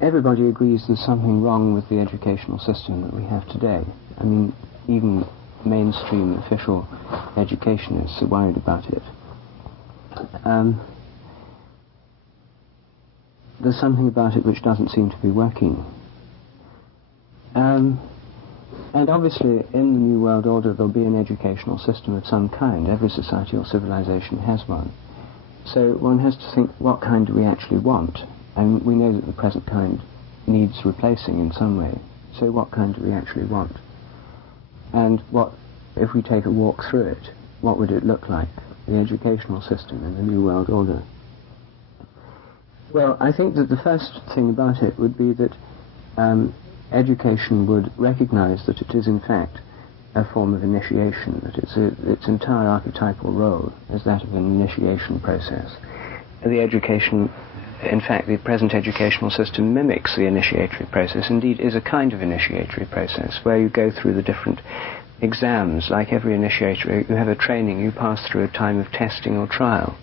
everybody agrees there's something wrong with the educational system that we have today. I mean, even mainstream official educationists are worried about it. There's something about it which doesn't seem to be working. And obviously, in the New World Order, there'll be an educational system of some kind. Every society or civilization has one. So one has to think, what kind do we actually want? And we know that the present kind needs replacing in some way. So what kind do we actually want? And what, if we take a walk through it, what would it look like, the educational system in the New World Order? Well, I think that the first thing about it would be that education would recognize that it is in fact a form of initiation, that its entire archetypal role is that of an initiation process. The education, in fact, the present educational system mimics the initiatory process, indeed is a kind of initiatory process, where you go through the different exams. Like every initiatory, you have a training, you pass through a time of testing or trial,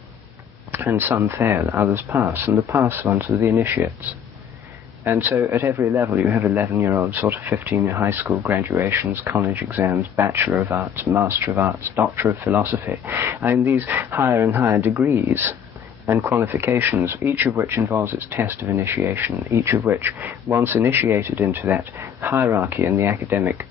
and some fail, others pass, and the pass ones are the initiates. And so at every level you have 11-year-olds, sort of 15-year high school graduations, college exams, Bachelor of Arts, Master of Arts, Doctor of Philosophy, and these higher and higher degrees and qualifications, each of which involves its test of initiation, each of which, once initiated into that hierarchy in the academic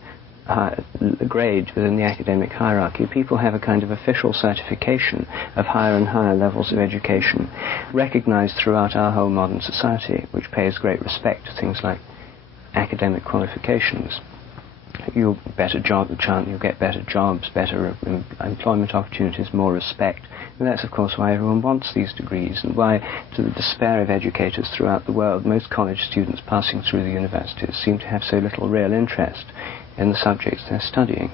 grade within the academic hierarchy, people have a kind of official certification of higher and higher levels of education, recognized throughout our whole modern society, which pays great respect to things like academic qualifications. You'll better job, you'll get better jobs, better employment opportunities, more respect. And that's, of course, why everyone wants these degrees, and why, to the despair of educators throughout the world, most college students passing through the universities seem to have so little real interest in the subjects they're studying.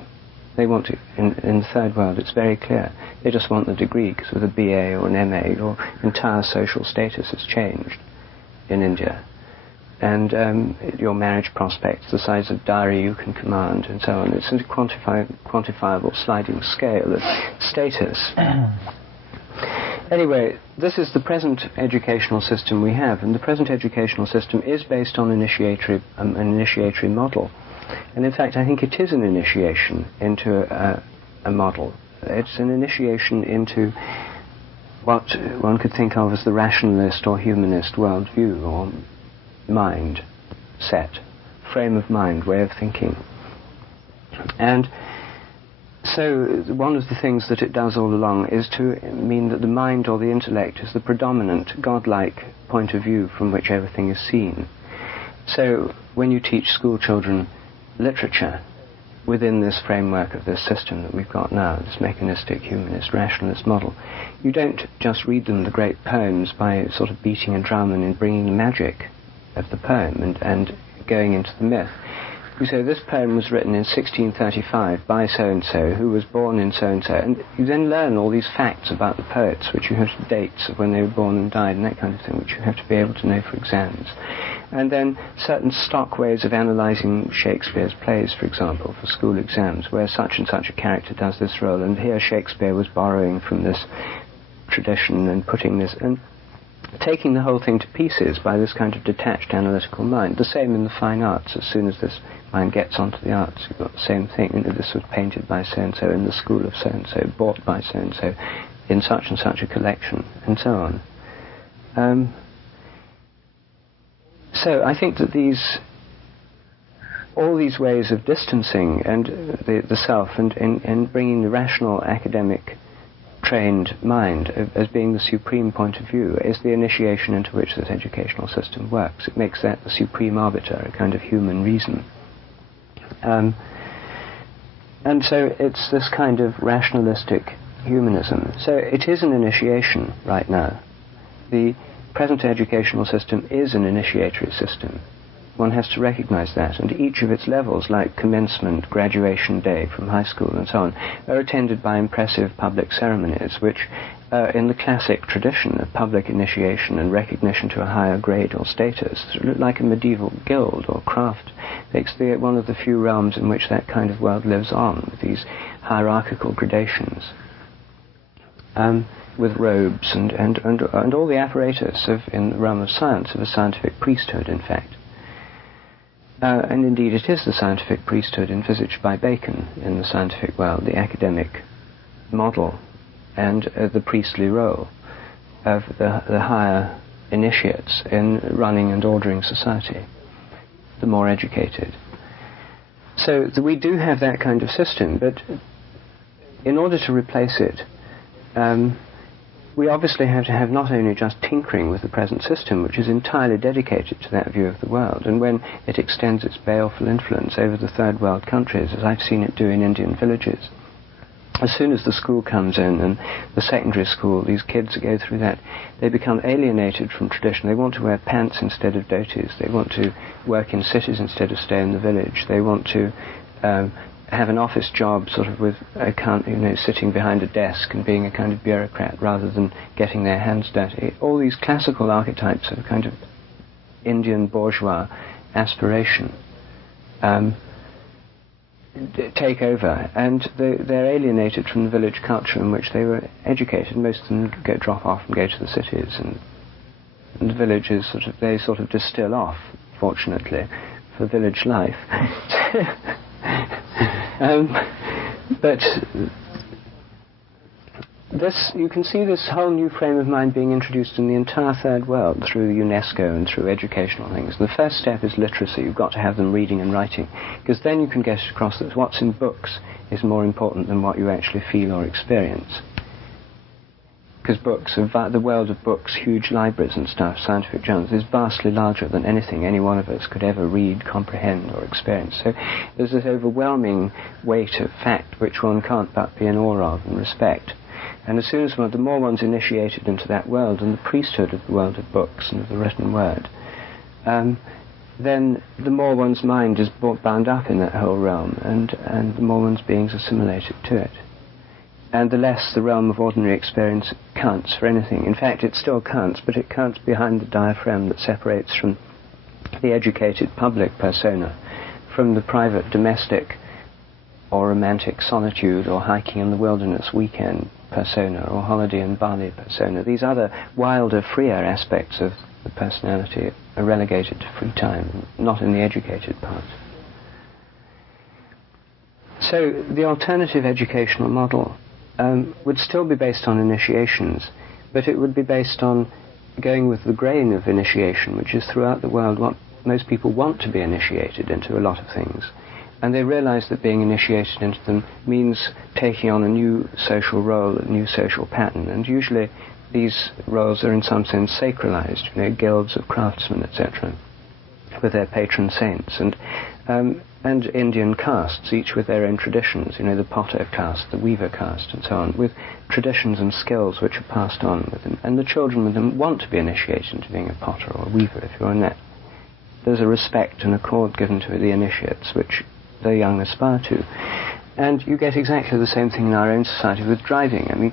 They want to, in the third world, it's very clear, they just want the degree, because with a BA or an MA, your entire social status has changed in India. And your marriage prospects, the size of dowry you can command, and so on. It's a quantifiable sliding scale of status. Anyway, this is the present educational system we have, and the present educational system is based on an initiatory model. And in fact, I think it is an initiation into a model. It's an initiation into what one could think of as the rationalist or humanist worldview, or mind set, frame of mind, way of thinking. And so one of the things that it does all along is to mean that the mind or the intellect is the predominant, godlike point of view from which everything is seen. So when you teach school children literature within this framework of this system that we've got now, this mechanistic, humanist, rationalist model, you don't just read them the great poems by sort of beating a drum and bringing the magic of the poem and going into the myth. You say this poem was written in 1635 by so-and-so, who was born in so-and-so, and you then learn all these facts about the poets, which you have dates of when they were born and died and that kind of thing, which you have to be able to know for exams. And then certain stock ways of analysing Shakespeare's plays, for example, for school exams, where such and such a character does this role, and here Shakespeare was borrowing from this tradition and putting this, and taking the whole thing to pieces by this kind of detached analytical mind. The same in the fine arts. As soon as this mind gets onto the arts, you've got the same thing. You know, this was painted by so-and-so in the school of so-and-so, bought by so-and-so in such and such a collection, and so on. So I think that all these ways of distancing and the self and bringing the rational academic trained mind as being the supreme point of view is the initiation into which this educational system works. It makes that the supreme arbiter, a kind of human reason. And so it's this kind of rationalistic humanism. So it is an initiation right now. The present educational system is an initiatory system. One has to recognize that, and each of its levels, like commencement, graduation day from high school and so on, are attended by impressive public ceremonies which, in the classic tradition of public initiation and recognition to a higher grade or status, look like a medieval guild or craft. It's one of the few realms in which that kind of world lives on, with these hierarchical gradations. with robes and all the apparatus in the realm of science, of a scientific priesthood, in fact. And indeed it is the scientific priesthood envisaged by Bacon in the scientific world, the academic model and the priestly role of the higher initiates in running and ordering society, the more educated. So we do have that kind of system, but in order to replace it, we obviously have to have not only just tinkering with the present system, which is entirely dedicated to that view of the world, and when it extends its baleful influence over the third world countries, as I've seen it do in Indian villages. As soon as the school comes in, and the secondary school, these kids go through that, they become alienated from tradition. They want to wear pants instead of dhotis. They want to work in cities instead of stay in the village. They want to have an office job, sort of with sitting behind a desk and being a kind of bureaucrat rather than getting their hands dirty. All these classical archetypes of a kind of Indian bourgeois aspiration take over, and they're alienated from the village culture in which they were educated. Most of them drop off and go to the cities, and the villages they distill off, fortunately, for village life. But you can see this whole new frame of mind being introduced in the entire third world through UNESCO and through educational things. The first step is literacy. You've got to have them reading and writing, because then you can get across that what's in books is more important than what you actually feel or experience. Because the world of books, huge libraries and stuff, scientific journals, is vastly larger than anything any one of us could ever read, comprehend, or experience. So there's this overwhelming weight of fact which one can't but be in awe of and respect. And as soon as the more one's initiated into that world and the priesthood of the world of books and of the written word, then the more one's mind is bound up in that whole realm, and the more one's being's assimilated to it. And the less the realm of ordinary experience counts for anything. In fact, it still counts, but it counts behind the diaphragm that separates from the educated public persona from the private domestic or romantic solitude or hiking in the wilderness weekend persona or holiday in Bali persona. These other wilder, freer aspects of the personality are relegated to free time, not in the educated part. So the alternative educational model would still be based on initiations, but it would be based on going with the grain of initiation, which is throughout the world what most people want to be initiated into a lot of things. And they realize that being initiated into them means taking on a new social role, a new social pattern, and usually these roles are in some sense sacralized, guilds of craftsmen, etc., with their patron saints, and Indian castes, each with their own traditions, the potter caste, the weaver caste, and so on, with traditions and skills which are passed on with them. And the children with them want to be initiated into being a potter or a weaver, if you're in that. There's a respect and accord given to the initiates, which the young aspire to. And you get exactly the same thing in our own society with driving. I mean,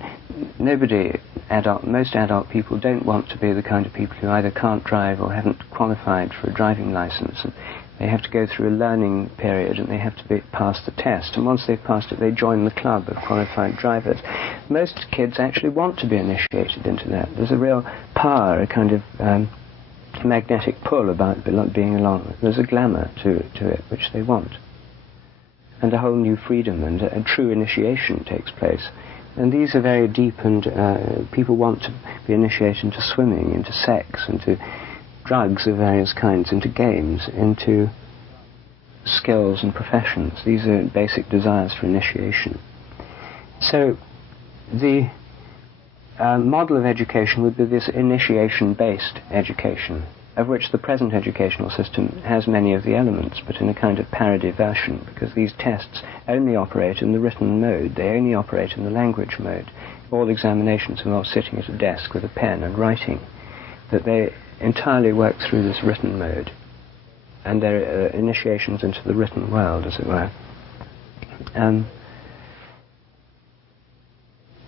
most adult people don't want to be the kind of people who either can't drive or haven't qualified for a driving license. And they have to go through a learning period and they have to pass the test. And once they've passed it, they join the club of qualified drivers. Most kids actually want to be initiated into that. There's a real power, a kind of magnetic pull about being along. There's a glamour to it which they want. And a whole new freedom and a true initiation takes place. And these are very deep, and people want to be initiated into swimming, into sex, into drugs of various kinds, into games, into skills and professions. These are basic desires for initiation. So the model of education would be this initiation-based education, of which the present educational system has many of the elements, but in a kind of parody version, because these tests only operate in the written mode, they only operate in the language mode. All examinations involve sitting at a desk with a pen and writing, that they entirely work through this written mode, and they're initiations into the written world, as it were.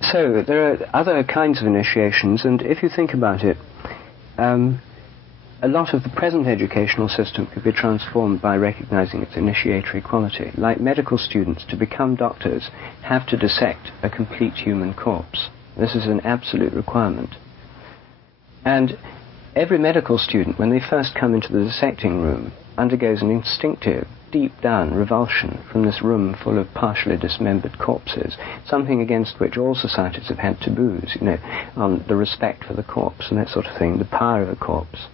So there are other kinds of initiations, and if you think about it, a lot of the present educational system could be transformed by recognizing its initiatory quality. Like medical students, to become doctors, have to dissect a complete human corpse. This is an absolute requirement. And every medical student, when they first come into the dissecting room, undergoes an instinctive, deep-down revulsion from this room full of partially dismembered corpses, something against which all societies have had taboos, on the respect for the corpse and that sort of thing, the power of a corpse.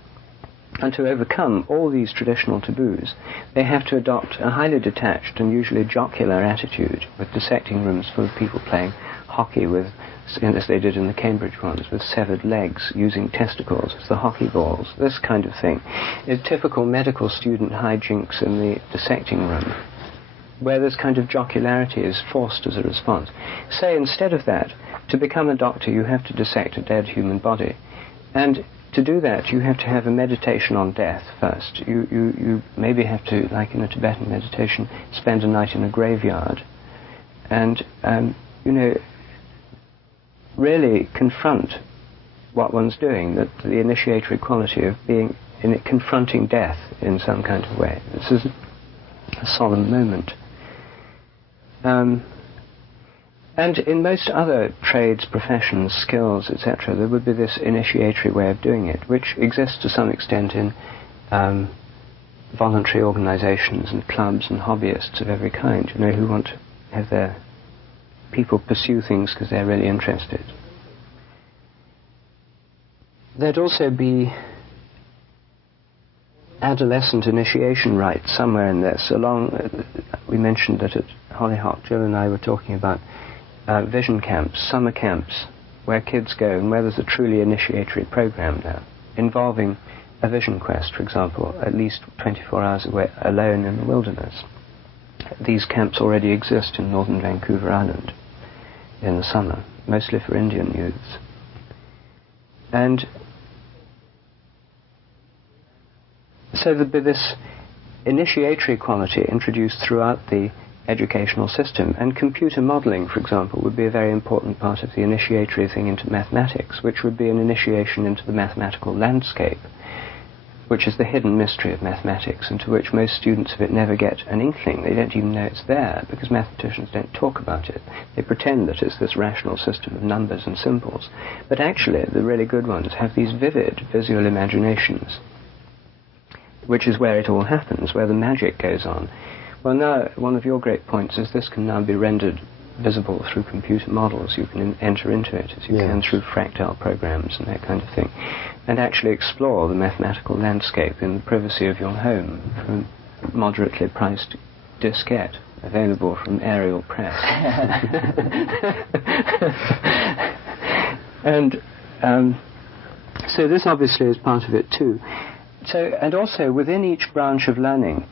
And to overcome all these traditional taboos, they have to adopt a highly detached and usually jocular attitude, with dissecting rooms full of people playing hockey with, as they did in the Cambridge ones, with severed legs, using testicles as the hockey balls, this kind of thing. A typical medical student hijinks in the dissecting room, where this kind of jocularity is forced as a response. Say, instead of that, to become a doctor you have to dissect a dead human body. And to do that, you have to have a meditation on death first. You maybe have to, like in a Tibetan meditation, spend a night in a graveyard and, really confront what one's doing, that the initiatory quality of being in it, confronting death in some kind of way. This is a solemn moment. And in most other trades, professions, skills, etc., there would be this initiatory way of doing it, which exists to some extent in voluntary organizations and clubs and hobbyists of every kind, who want to have their people pursue things because they're really interested. There'd also be adolescent initiation rites somewhere in this. We mentioned that at Hollyhock, Jill and I were talking about vision camps, summer camps, where kids go and where there's a truly initiatory program now, involving a vision quest, for example, at least 24 hours away, alone in the wilderness. These camps already exist in northern Vancouver Island in the summer, mostly for Indian youths. And so there'd be this initiatory quality introduced throughout the educational system, and computer modeling, for example, would be a very important part of the initiatory thing into mathematics, which would be an initiation into the mathematical landscape, which is the hidden mystery of mathematics, into which most students of it never get an inkling. They don't even know it's there, because mathematicians don't talk about it. They pretend that it's this rational system of numbers and symbols. But actually, the really good ones have these vivid visual imaginations, which is where it all happens, where the magic goes on. Well, now, one of your great points is this can now be rendered visible through computer models. You can enter into it as you can through fractal programs and that kind of thing, and actually explore the mathematical landscape in the privacy of your home from moderately priced diskette available from Ariel Press. And so this obviously is part of it too. So, and also within each branch of learning,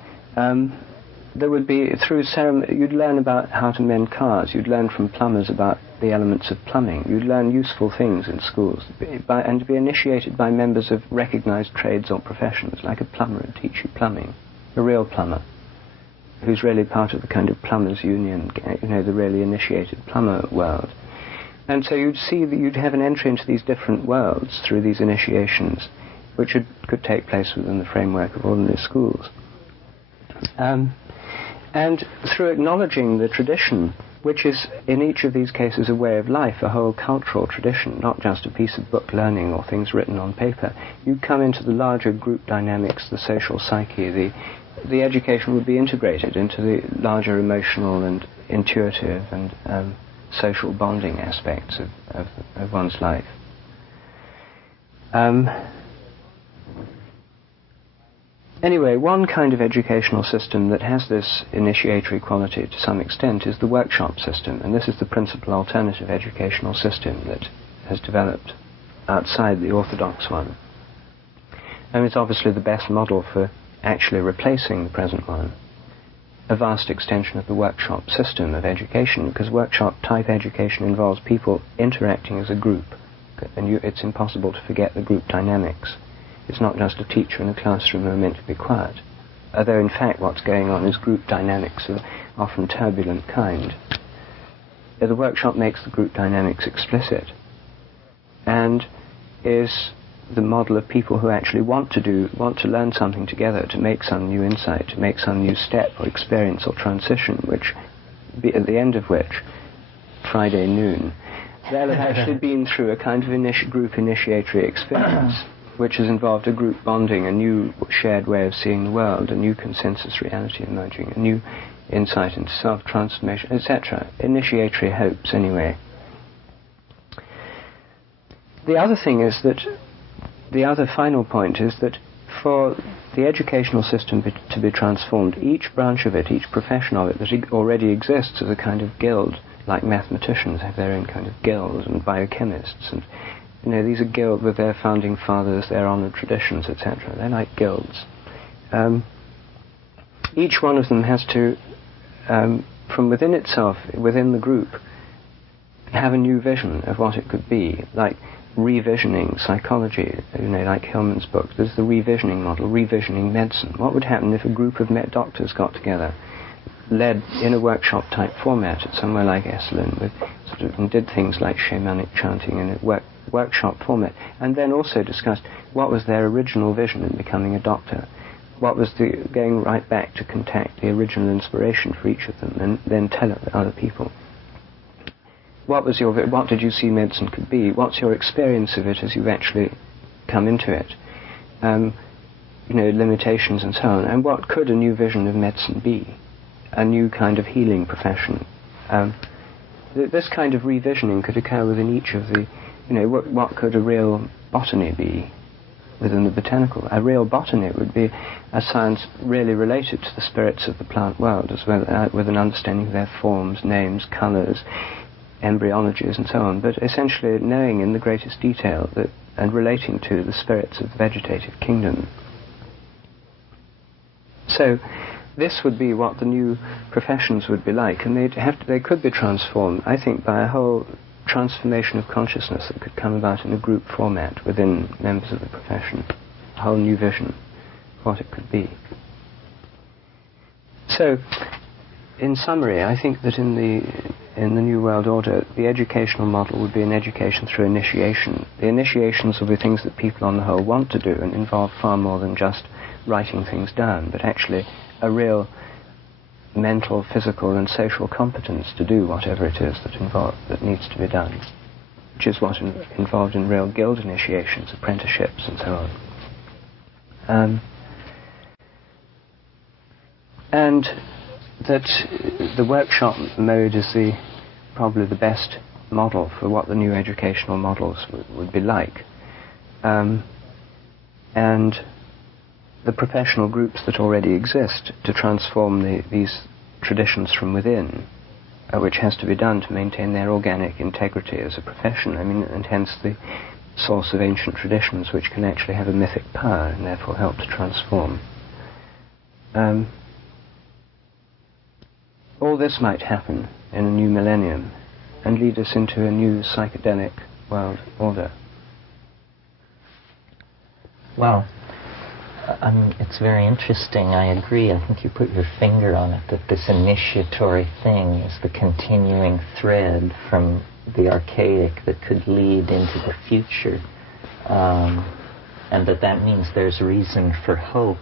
there would be, through ceremony, you'd learn about how to mend cars, you'd learn from plumbers about the elements of plumbing, you'd learn useful things in schools, and to be initiated by members of recognized trades or professions, like a plumber would teach you plumbing, a real plumber, who's really part of the kind of plumbers union, the really initiated plumber world. And so you'd see that you'd have an entry into these different worlds through these initiations, which could take place within the framework of ordinary schools. And through acknowledging the tradition, which is in each of these cases a way of life, a whole cultural tradition, not just a piece of book learning or things written on paper, you come into the larger group dynamics, the social psyche, the education would be integrated into the larger emotional and intuitive and social bonding aspects of one's life. Anyway, one kind of educational system that has this initiatory quality to some extent is the workshop system, and this is the principal alternative educational system that has developed outside the orthodox one. And it's obviously the best model for actually replacing the present one. A vast extension of the workshop system of education, because workshop-type education involves people interacting as a group, and it's impossible to forget the group dynamics. It's not just a teacher in a classroom who are meant to be quiet, although in fact what's going on is group dynamics of often turbulent kind. The workshop makes the group dynamics explicit, and is the model of people who actually want to learn something together, to make some new insight, to make some new step or experience or transition, at the end of which, Friday noon, they'll have actually been through a kind of group initiatory experience, which has involved a group bonding, a new shared way of seeing the world, a new consensus reality emerging, a new insight into self-transformation, etc. Initiatory hopes, anyway. The other thing is that, the other final point is that for the educational system to be transformed, each branch of it, each profession of it that already exists as a kind of guild, like mathematicians have their own kind of guild, and biochemists, and these are guilds with their founding fathers, their honoured traditions, etc. They're like guilds. Each one of them has to, from within itself, within the group, have a new vision of what it could be, like revisioning psychology, like Hillman's book. There's the revisioning model, revisioning medicine. What would happen if a group of doctors got together, led in a workshop-type format at somewhere like Esalen, and did things like shamanic chanting in a workshop format, and then also discussed what was their original vision in becoming a doctor, what was going right back to contact the original inspiration for each of them, and then tell it to other people. What did you see medicine could be? What's your experience of it as you've actually come into it? Limitations and so on. And what could a new vision of medicine be? A new kind of healing profession. This kind of revisioning could occur within each of the, what could a real botany be within the botanical? A real botany would be a science really related to the spirits of the plant world, as well with an understanding of their forms, names, colours, embryologies and so on, but essentially knowing in the greatest detail and relating to the spirits of the vegetative kingdom. So this would be what the new professions would be like, and they could be transformed, I think, by a whole transformation of consciousness that could come about in a group format within members of the profession, a whole new vision of what it could be. So, in summary, I think that in the New World Order, the educational model would be an education through initiation. The initiations will be things that people on the whole want to do and involve far more than just writing things down, but actually a real mental, physical and social competence to do whatever it is that needs to be done, which is what involved in real guild initiations, apprenticeships and so on. And that the workshop mode is probably the best model for what the new educational models would be like. And the professional groups that already exist to transform these traditions from within, which has to be done to maintain their organic integrity as a profession, and hence the source of ancient traditions which can actually have a mythic power and therefore help to transform. All this might happen in a new millennium and lead us into a new psychedelic world order. Well, it's very interesting. I agree. I think you put your finger on it, that this initiatory thing is the continuing thread from the archaic that could lead into the future, and that means there's reason for hope.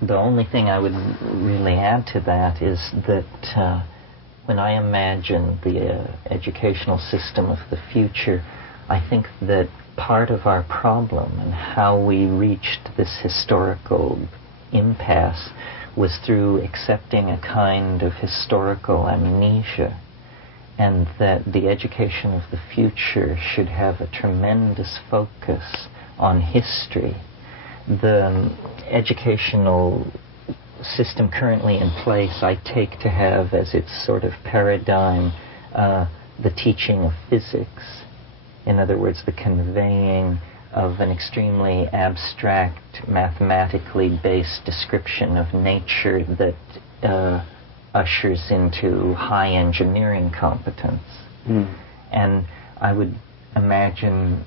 The only thing I would really add to that is that when I imagine the educational system of the future, I think that part of our problem and how we reached this historical impasse was through accepting a kind of historical amnesia, and that the education of the future should have a tremendous focus on history. The educational system currently in place I take to have as its sort of paradigm the teaching of physics. In other words, the conveying of an extremely abstract, mathematically based description of nature that ushers into high engineering competence. And I would imagine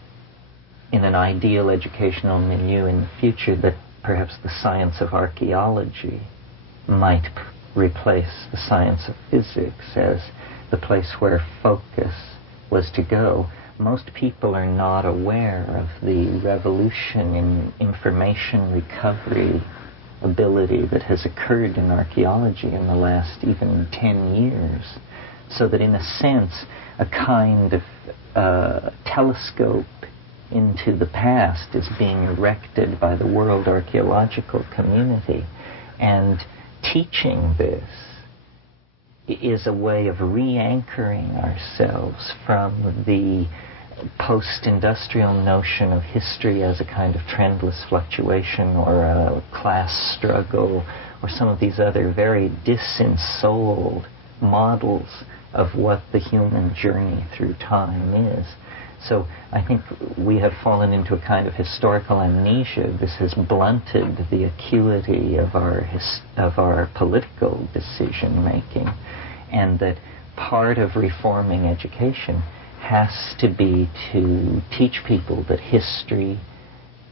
in an ideal educational milieu in the future that perhaps the science of archaeology might replace the science of physics as the place where focus was to go. Most people are not aware of the revolution in information recovery ability that has occurred in archaeology in the last even 10 years. So that in a sense, a kind of telescope into the past is being erected by the world archaeological community. And teaching this is a way of re-anchoring ourselves from the post-industrial notion of history as a kind of trendless fluctuation or a class struggle or some of these other very disensouled models of what the human journey through time is. So I think we have fallen into a kind of historical amnesia. This has blunted the acuity of our political decision making, and that part of reforming education has to be to teach people that history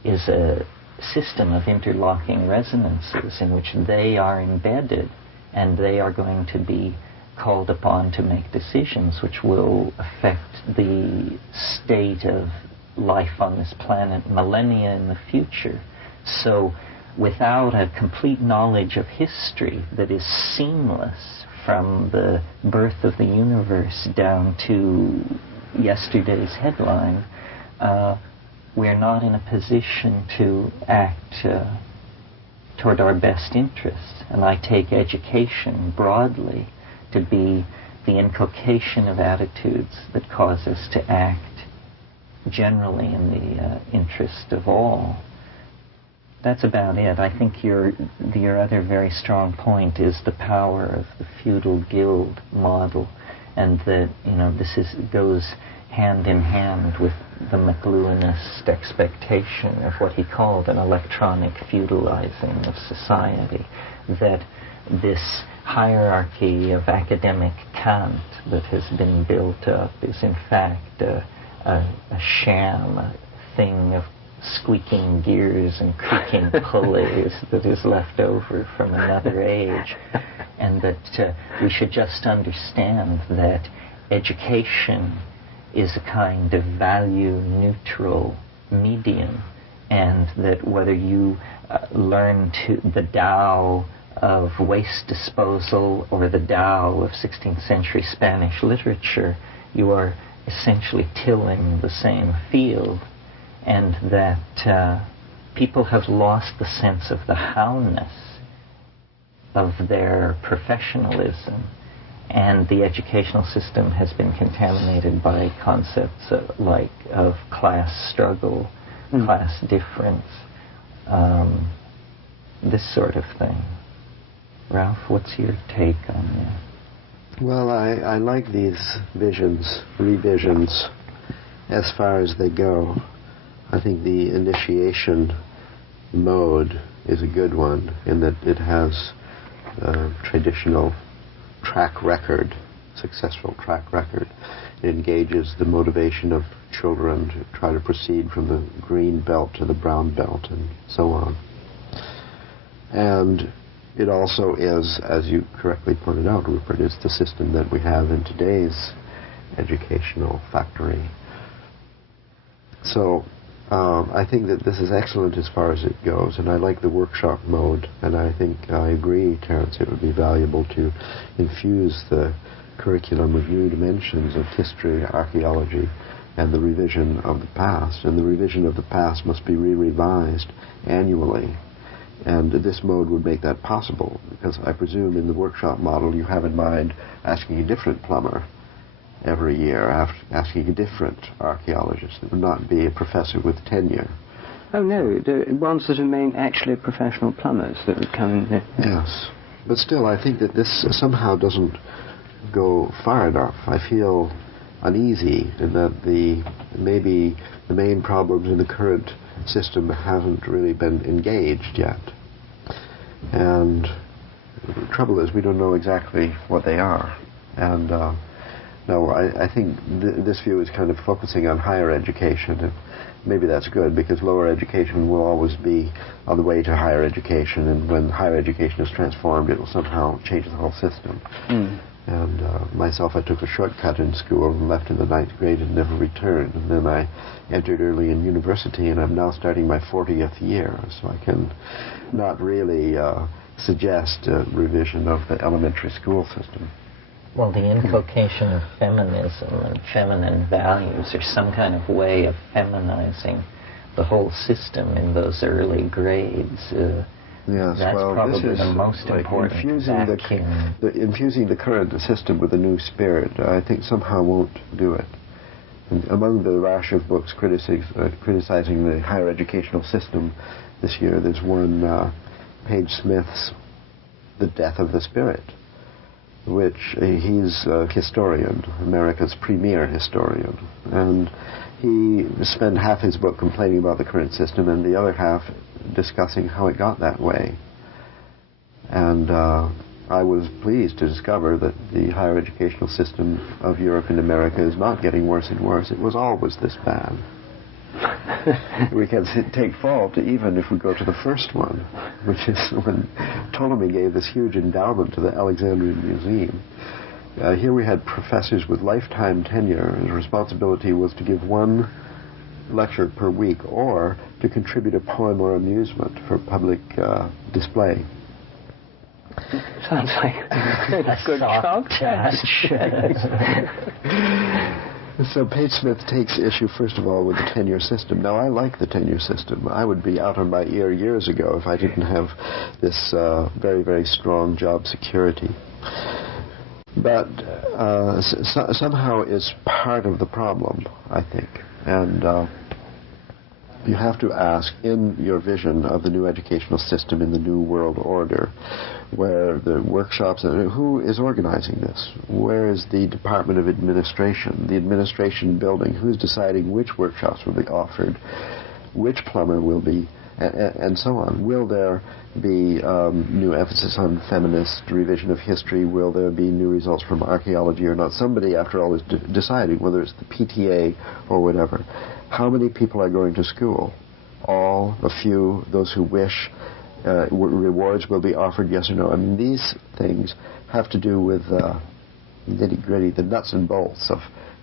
is a system of interlocking resonances in which they are embedded, and they are going to be called upon to make decisions which will affect the state of life on this planet millennia in the future. So without a complete knowledge of history that is seamless from the birth of the universe down to yesterday's headline, we're not in a position to act toward our best interests. And I take education broadly to be the inculcation of attitudes that cause us to act generally in the interest of all. That's about it. I think your other very strong point is the power of the feudal guild model, and that this goes hand in hand with the McLuhanist expectation of what he called an electronic feudalizing of society, that this hierarchy of academic cant that has been built up is in fact a sham, a thing of squeaking gears and creaking pulleys that is left over from another age, and that we should just understand that education is a kind of value-neutral medium, and that whether you learn the Tao of waste disposal or the Tao of 16th century Spanish literature, you are essentially tilling the same field, and that people have lost the sense of the howness of their professionalism, and the educational system has been contaminated by concepts of class struggle, class difference, this sort of thing. Ralph, what's your take on that? Well, I like these revisions, as far as they go. I think the initiation mode is a good one in that it has a traditional track record, successful track record. It engages the motivation of children to try to proceed from the green belt to the brown belt and so on. And it also is, as you correctly pointed out, Rupert, is the system that we have in today's educational factory. So I think that this is excellent as far as it goes, and I like the workshop mode, and I think I agree, Terence, it would be valuable to infuse the curriculum with new dimensions of history, archaeology, and the revision of the past. And the revision of the past must be re-revised annually. And this mode would make that possible, because I presume in the workshop model you have in mind asking a different plumber every year, asking a different archaeologist. It would not be a professor with tenure. Oh no, the ones that are actually professional plumbers that would come in here. Yes, but still I think that this somehow doesn't go far enough. I feel uneasy in that maybe the main problems in the current system haven't really been engaged yet. And the trouble is we don't know exactly what they are. And no, I think this view is kind of focusing on higher education, and maybe that's good, because lower education will always be on the way to higher education, and when higher education is transformed, it will somehow change the whole system. And myself, I took a shortcut in school and left in the 9th grade and never returned. And then I entered early in university, and I'm now starting my 40th year, so I can not really suggest a revision of the elementary school system. Well, the inculcation of feminism and feminine values, or some kind of way of feminizing the whole system in those early grades. Yes, that's well, probably this is the most like important infusing the current system with a new spirit, I think somehow won't do it. And among the rash of books criticizing the higher educational system this year, there's one, Page Smith's The Death of the Spirit, which he's a historian, America's premier historian, and he spent half his book complaining about the current system and the other half discussing how it got that way. And I was pleased to discover that the higher educational system of Europe and America is not getting worse and worse. It was always this bad. We can take fault even if we go to the first one, which is when Ptolemy gave this huge endowment to the Alexandrian Museum. Here we had professors with lifetime tenure, and the responsibility was to give one lecture per week or to contribute a poem or amusement for public display. Sounds like a good job. So Page Smith takes issue, first of all, with the tenure system. Now, I like the tenure system. I would be out on my ear years ago if I didn't have this very, very strong job security. But somehow it's part of the problem, I think. And you have to ask, in your vision of the new educational system in the new world order, where the workshops, who is organizing this? Where is the Department of Administration, the administration building? Who's deciding which workshops will be offered, which plumber will be, and so on? Will there be new emphasis on feminist revision of history? Will there be new results from archaeology or not? Somebody, after all, is deciding, whether it's the PTA or whatever. How many people are going to school? All, a few, those who wish? Rewards will be offered, yes or no? I mean, these things have to do with nitty-gritty, the nuts and bolts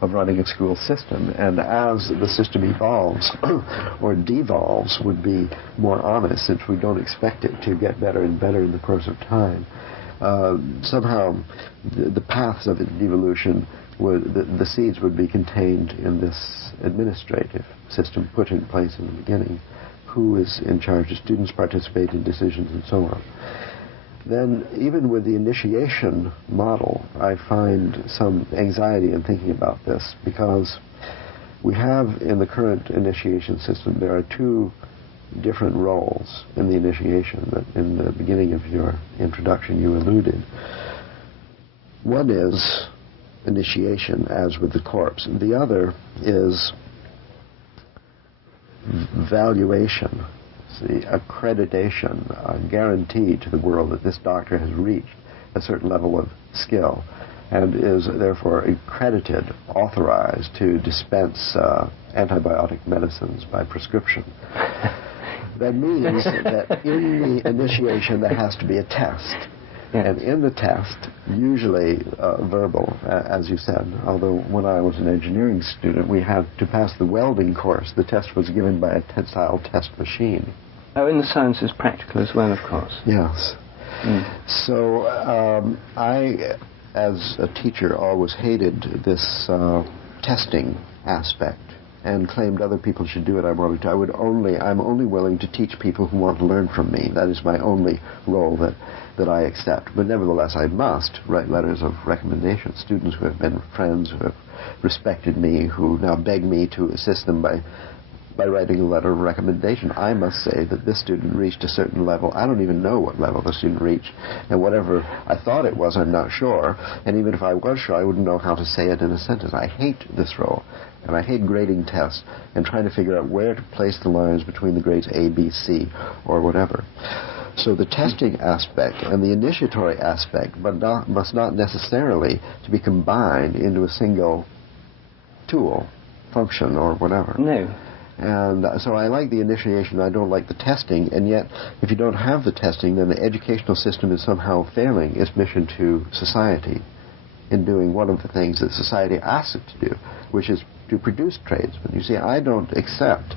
of running a school system. And as the system evolves or devolves would be more honest, since we don't expect it to get better and better in the course of time. Somehow the paths of its devolution, the seeds would be contained in this administrative system put in place in the beginning. Who is in charge? Do students participate in decisions and so on? Then, even with the initiation model, I find some anxiety in thinking about this, because we have in the current initiation system, there are two different roles in the initiation that in the beginning of your introduction you alluded. One is initiation, as with the corpse. The other is valuation, the accreditation, a guarantee to the world that this doctor has reached a certain level of skill and is therefore accredited, authorized to dispense antibiotic medicines by prescription. That means that in the initiation there has to be a test. And in the test, usually verbal, as you said, although when I was an engineering student, we had to pass the welding course. The test was given by a tensile test machine. Oh, in the sciences, practical as well, of course. Yes. So I, as a teacher, always hated this testing aspect and claimed other people should do it. I'm only willing to teach people who want to learn from me. That is my only role that I accept. But nevertheless, I must write letters of recommendation. Students who have been friends, who have respected me, who now beg me to assist them by writing a letter of recommendation. I must say that this student reached a certain level. I don't even know what level the student reached. And whatever I thought it was, I'm not sure. And even if I was sure, I wouldn't know how to say it in a sentence. I hate this role. And I hate grading tests and trying to figure out where to place the lines between the grades A, B, C, or whatever. So the testing aspect and the initiatory aspect must not necessarily to be combined into a single tool, function, or whatever. No. And so I like the initiation, I don't like the testing, and yet if you don't have the testing, then the educational system is somehow failing its mission to society in doing one of the things that society asks it to do, which is to produce tradesmen. You see, I don't accept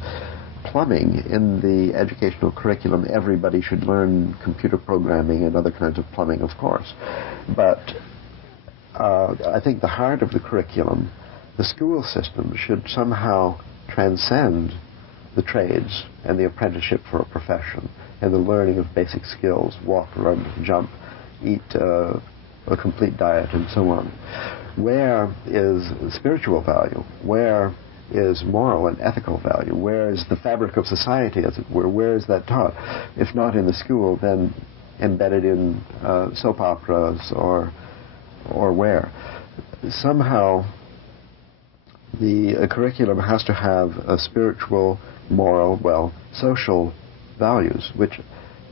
plumbing in the educational curriculum. Everybody should learn computer programming and other kinds of plumbing, of course. But I think the heart of the curriculum, the school system, should somehow transcend the trades and the apprenticeship for a profession and the learning of basic skills, walk, run, jump, eat a complete diet, and so on. Where is spiritual value? Where is moral and ethical value? Where is the fabric of society, as it were? Where is that taught? If not in the school, then embedded in soap operas or where? Somehow the curriculum has to have a spiritual, moral, social values, which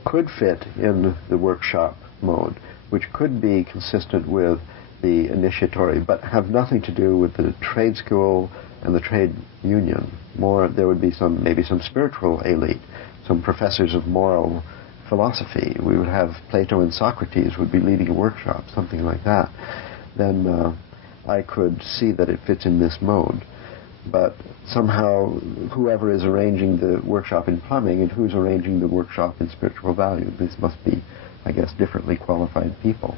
could fit in the workshop mode, which could be consistent with the initiatory, but have nothing to do with the trade school and the trade union. More, there would be maybe some spiritual elite, some professors of moral philosophy. We would have Plato and Socrates would be leading a workshop, something like that. Then I could see that it fits in this mode. But somehow, whoever is arranging the workshop in plumbing and who's arranging the workshop in spiritual value, these must be, I guess, differently qualified people.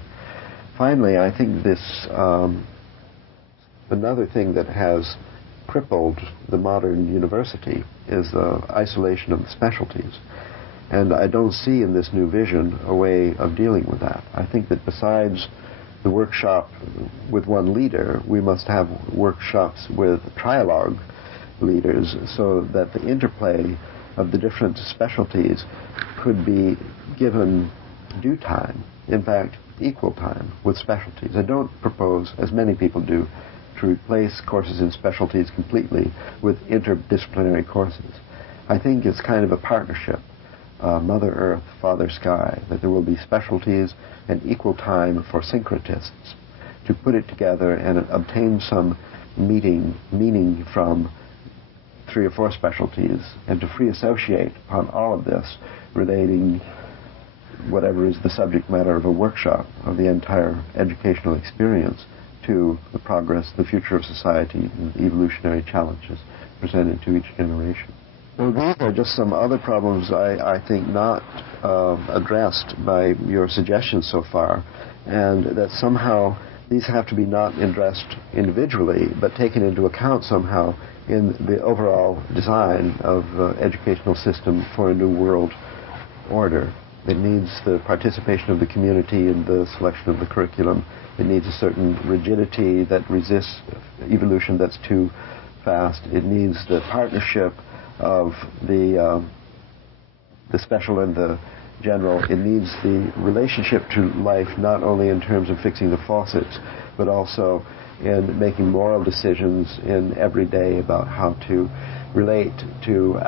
Finally, I think this, another thing that has crippled the modern university is the isolation of the specialties. And I don't see in this new vision a way of dealing with that. I think that besides the workshop with one leader, we must have workshops with trialogue leaders so that the interplay of the different specialties could be given due time, in fact, equal time with specialties. I don't propose, as many people do, to replace courses in specialties completely with interdisciplinary courses. I think it's kind of a partnership, Mother Earth, Father Sky, that there will be specialties and equal time for syncretists to put it together and obtain some meaning from 3 or 4 specialties, and to free associate upon all of this, relating whatever is the subject matter of a workshop, of the entire educational experience, to the progress, the future of society, and the evolutionary challenges presented to each generation. Well, these are just some other problems I think not addressed by your suggestions so far, and that somehow these have to be not addressed individually, but taken into account somehow in the overall design of educational system for a new world order. It needs the participation of the community in the selection of the curriculum. It needs a certain rigidity that resists evolution that's too fast. It needs the partnership of the special and the general. It needs the relationship to life not only in terms of fixing the faucets, but also in making moral decisions in every day about how to relate to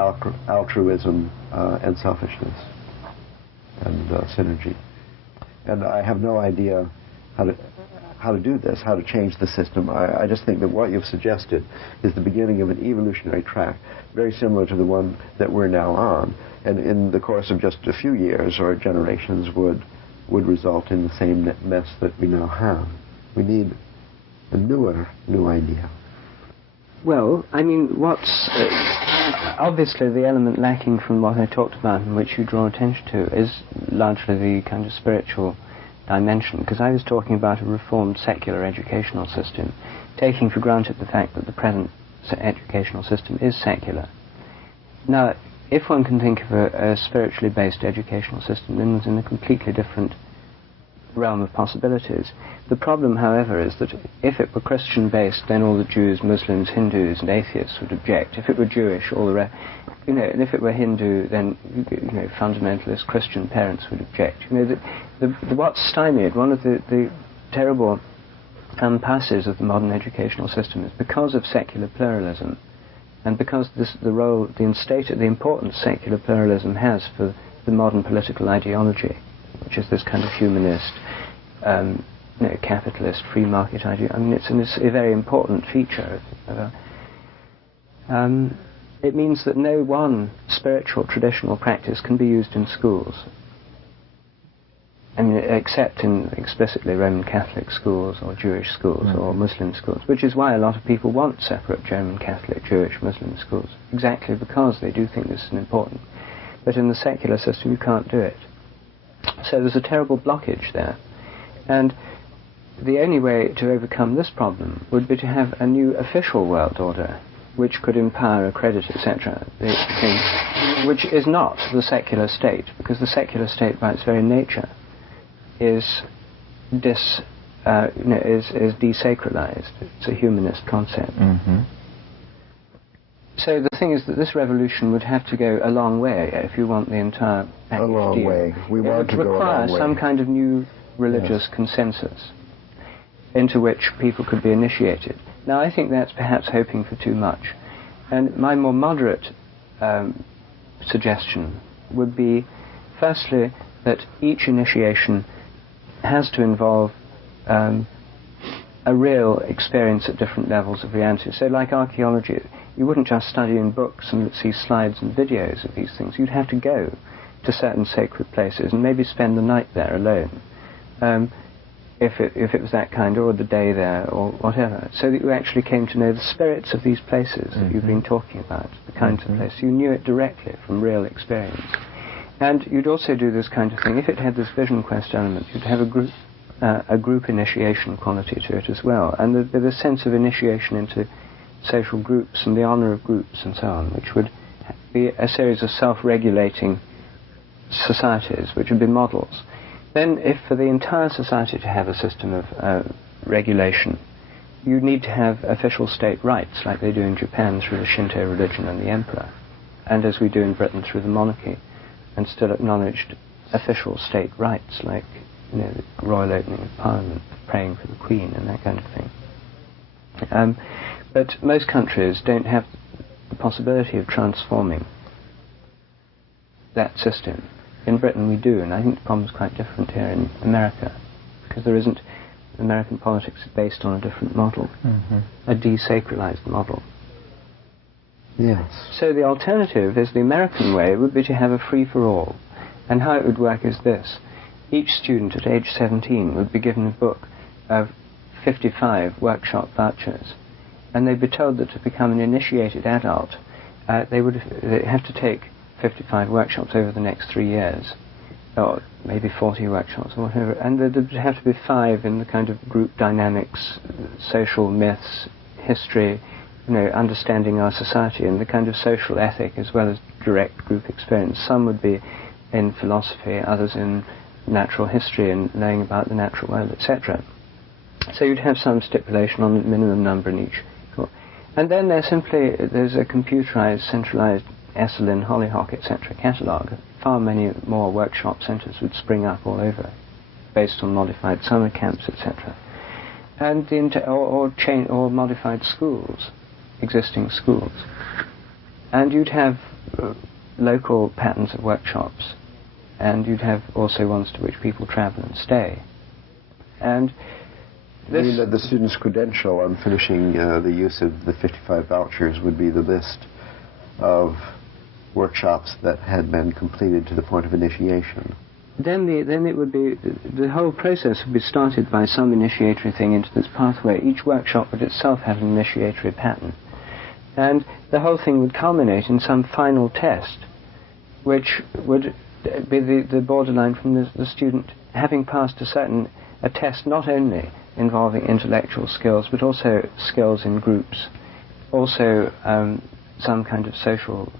altruism and selfishness and synergy. And I have no idea how to do this, how to change the system. I just think that what you've suggested is the beginning of an evolutionary track, very similar to the one that we're now on, and in the course of just a few years or generations would result in the same mess that we now have. We need a new idea. Well, I mean, what's obviously the element lacking from what I talked about and which you draw attention to is largely the kind of spiritual dimension, because I was talking about a reformed secular educational system, taking for granted the fact that the present educational system is secular. Now, if one can think of a spiritually based educational system, then it's in a completely different realm of possibilities. The problem, however, is that if it were Christian-based, then all the Jews, Muslims, Hindus, and atheists would object. If it were Jewish, all the rest, and if it were Hindu, then fundamentalist Christian parents would object. What's stymied, one of the terrible impasses of the modern educational system is because of secular pluralism, and because the importance secular pluralism has for the modern political ideology, which is this kind of humanist, capitalist, free market idea. I mean, it's a very important feature. It means that no one spiritual traditional practice can be used in schools. I mean, except in explicitly Roman Catholic schools or Jewish schools or Muslim schools, which is why a lot of people want separate Roman Catholic, Jewish, Muslim schools, exactly because they do think this is important. But in the secular system, you can't do it. So there's a terrible blockage there. And the only way to overcome this problem would be to have a new official world order, which could empower, accredit, etc., which is not the secular state, because the secular state, by its very nature, is desacralized. It's a humanist concept. Mm-hmm. So the thing is that this revolution would have to go a long way if you want the entire package A long deal. way. We want to It would go a long require way. some kind of new religious consensus into which people could be initiated. Now, I think that's perhaps hoping for too much. And my more moderate suggestion would be, firstly, that each initiation has to involve a real experience at different levels of reality. So like archaeology, you wouldn't just study in books and see slides and videos of these things. You'd have to go to certain sacred places and maybe spend the night there alone, if it was that kind, or the day there, or whatever, so that you actually came to know the spirits of these places that you've been talking about, the kinds of places. You knew it directly from real experience. And you'd also do this kind of thing. If it had this vision quest element, you'd have a group initiation quality to it as well, and there'd be the sense of initiation into social groups and the honor of groups and so on, which would be a series of self-regulating societies, which would be models. Then, if for the entire society to have a system of regulation, you need to have official state rights, like they do in Japan through the Shinto religion and the emperor, and as we do in Britain through the monarchy, and still acknowledged official state rights, like the royal opening of Parliament, praying for the Queen, and that kind of thing. But most countries don't have the possibility of transforming that system. In Britain we do, and I think the problem is quite different here in America, because there isn't. American politics is based on a different model, a desacralized model. Yes. So the alternative is the American way would be to have a free-for-all. And how it would work is this. Each student at age 17 would be given a book of 55 workshop vouchers, and they'd be told that to become an initiated adult, they'd have to take 55 workshops over the next 3 years, or maybe 40 workshops or whatever, and there'd have to be 5 in the kind of group dynamics, social myths, history, understanding our society, and the kind of social ethic as well as direct group experience. Some would be in philosophy, others in natural history and knowing about the natural world, etc. So you'd have some stipulation on the minimum number in each. And then there's a computerized, centralized Esalen, Hollyhock, etc. catalogue. Far many more workshop centres would spring up all over, based on modified summer camps, etc. And or modified schools, existing schools. And you'd have local patterns of workshops, and you'd have also ones to which people travel and stay. And I mean that the student's credential on finishing the use of the 55 vouchers would be the list of workshops that had been completed to the point of initiation. Then it would be, the whole process would be started by some initiatory thing into this pathway. Each workshop would itself have an initiatory pattern. And the whole thing would culminate in some final test, which would be the borderline from the student having passed a test not only involving intellectual skills, but also skills in groups, also some kind of social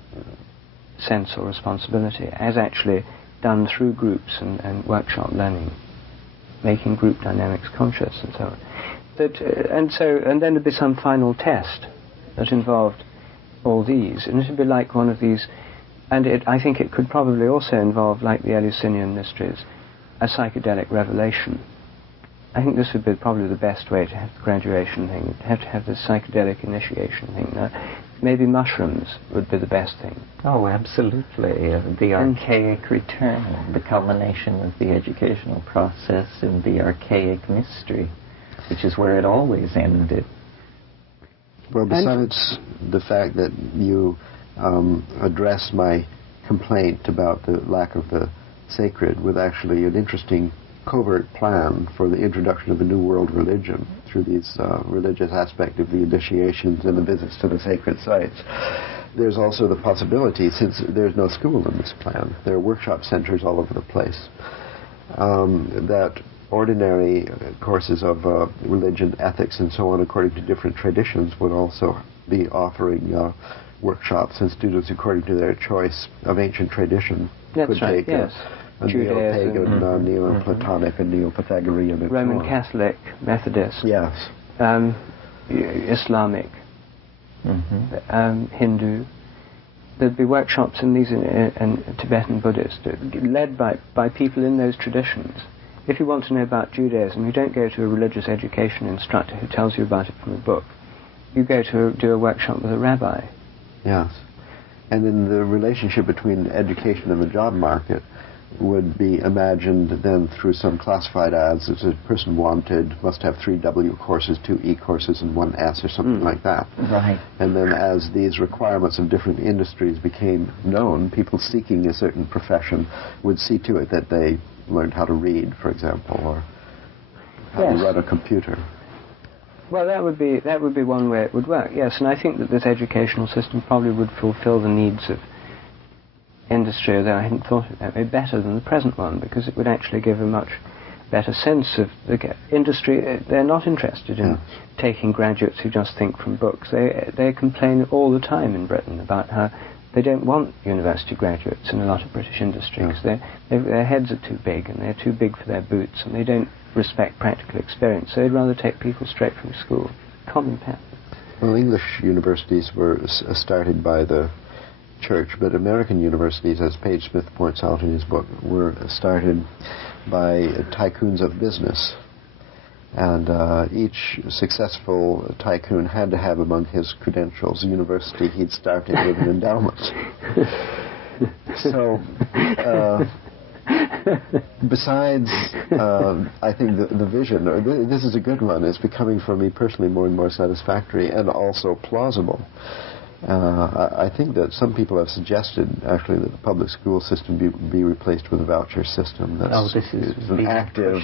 sense or responsibility, as actually done through groups and workshop learning, making group dynamics conscious and so on. And then there'd be some final test that involved all these, and it would be like one of these, and I think it could probably also involve, like the Eleusinian mysteries, a psychedelic revelation. I think this would be probably the best way to have the graduation thing. You'd have to have the psychedelic initiation thing. Now, maybe mushrooms would be the best thing. Oh, absolutely. The archaic return, the culmination of the educational process in the archaic mystery, which is where it always ended. Well, besides the fact that you address my complaint about the lack of the sacred with actually an interesting covert plan for the introduction of a new world religion through these religious aspect of the initiations and the visits to the sacred sites. There's also the possibility, since there's no school in this plan, there are workshop centers all over the place, that ordinary courses of religion, ethics, and so on, according to different traditions, would also be offering workshops, and students, according to their choice of ancient tradition, That's could right, take yes. a Neo-pagan, Neo-Platonic, and Neo-Pythagorean, and Roman so on. Catholic, Methodist, Yes. Islamic, Hindu. There'd be workshops in these in Tibetan Buddhist, led by people in those traditions. If you want to know about Judaism, you don't go to a religious education instructor who tells you about it from a book. You go to do a workshop with a rabbi. Yes. And then the relationship between education and the job market would be imagined then through some classified ads. If a person wanted, must have 3 W courses, 2 E courses, and 1 S, or something like that. Right. And then as these requirements of different industries became known, people seeking a certain profession would see to it that they learned how to read, for example, or how to run a computer. Well, that would be one way it would work, yes. And I think that this educational system probably would fulfill the needs of industry, although I hadn't thought of that way, better than the present one, because it would actually give a much better sense of the industry. They're not interested in taking graduates who just think from books. They complain all the time in Britain about how they don't want university graduates in a lot of British industry, because their heads are too big, and they're too big for their boots, and they don't respect practical experience, so they'd rather take people straight from school. Common pattern. Well, English universities were started by the church, but American universities, as Page Smith points out in his book, were started by tycoons of business. And each successful tycoon had to have among his credentials a university he'd started with an endowment. So, besides, I think the vision, this is a good one, is becoming for me personally more and more satisfactory and also plausible. I think that some people have suggested, actually, that the public school system be replaced with a voucher system. This is an active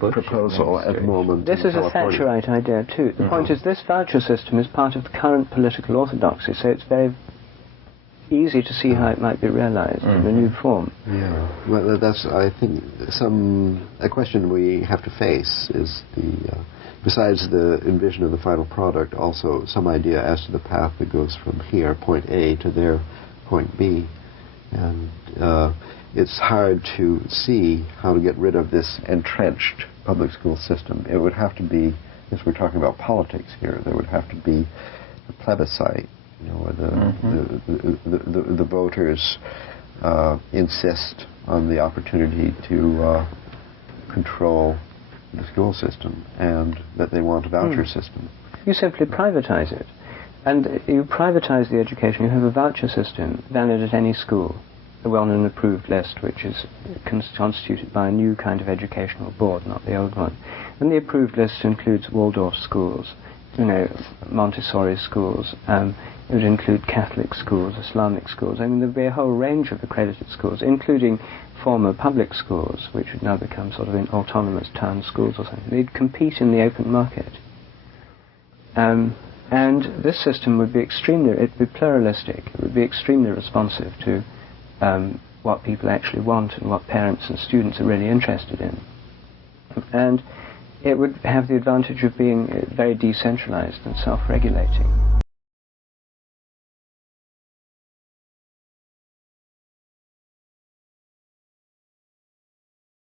proposal at the moment. This is a Thatcherite idea, too. The point is, this voucher system is part of the current political orthodoxy, so it's very easy to see how it might be realized in a new form. Yeah, well, that's, I think, a question we have to face is besides the envision of the final product, also some idea as to the path that goes from here, point A, to their point B. And it's hard to see how to get rid of this entrenched public school system. It would have to be, since we're talking about politics here, there would have to be a plebiscite, where the voters insist on the opportunity to control the school system, and that they want a voucher system. You simply privatize it. And you privatize the education. You have a voucher system valid at any school, a well-known approved list, which is constituted by a new kind of educational board, not the old one. And the approved list includes Waldorf schools, Montessori schools. It would include Catholic schools, Islamic schools. I mean, there'd be a whole range of accredited schools, including former public schools, which would now become sort of autonomous town schools or something. They'd compete in the open market. And this system would be it'd be pluralistic. It would be extremely responsive to what people actually want and what parents and students are really interested in. And it would have the advantage of being very decentralized and self-regulating.